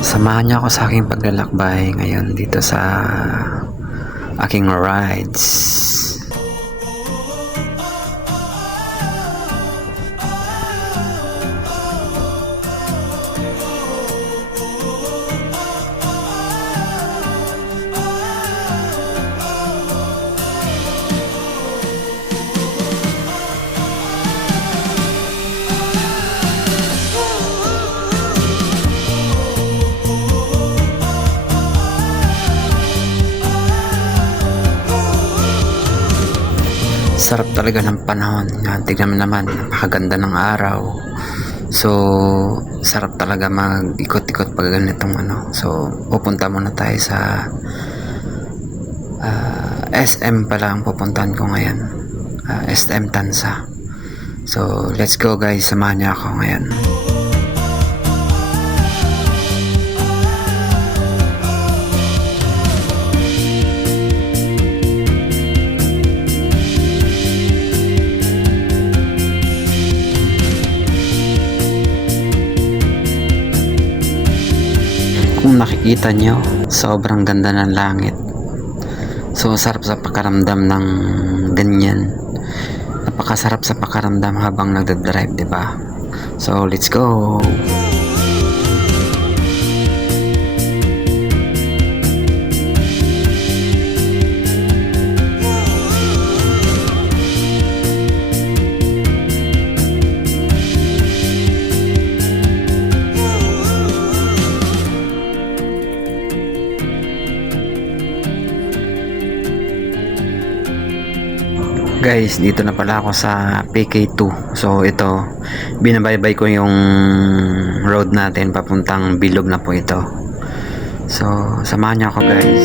Samahan niyo ako sa aking paglalakbay ngayon dito sa aking rides. Sarap talaga ng panahon. Yan, tignan mo naman, napakaganda ng araw. So, sarap talaga mag-ikot-ikot pag ganitong ano. So, pupunta muna tayo sa ah, SM pala ang pupuntahan ko ngayon. Ah, SM Tansa. So, let's go guys. Samahan niyo ako ngayon. Kung nakikita nyo, sobrang ganda ng langit. So, sarap sa pakaramdam ng ganyan. Napakasarap sa pakaramdam habang nagdadrive, ba? So, let's go! Guys, dito na pala ako sa PK2. So, ito, binabaybay ko yung road natin papuntang bilog na po ito. So, samahan niyo ako guys.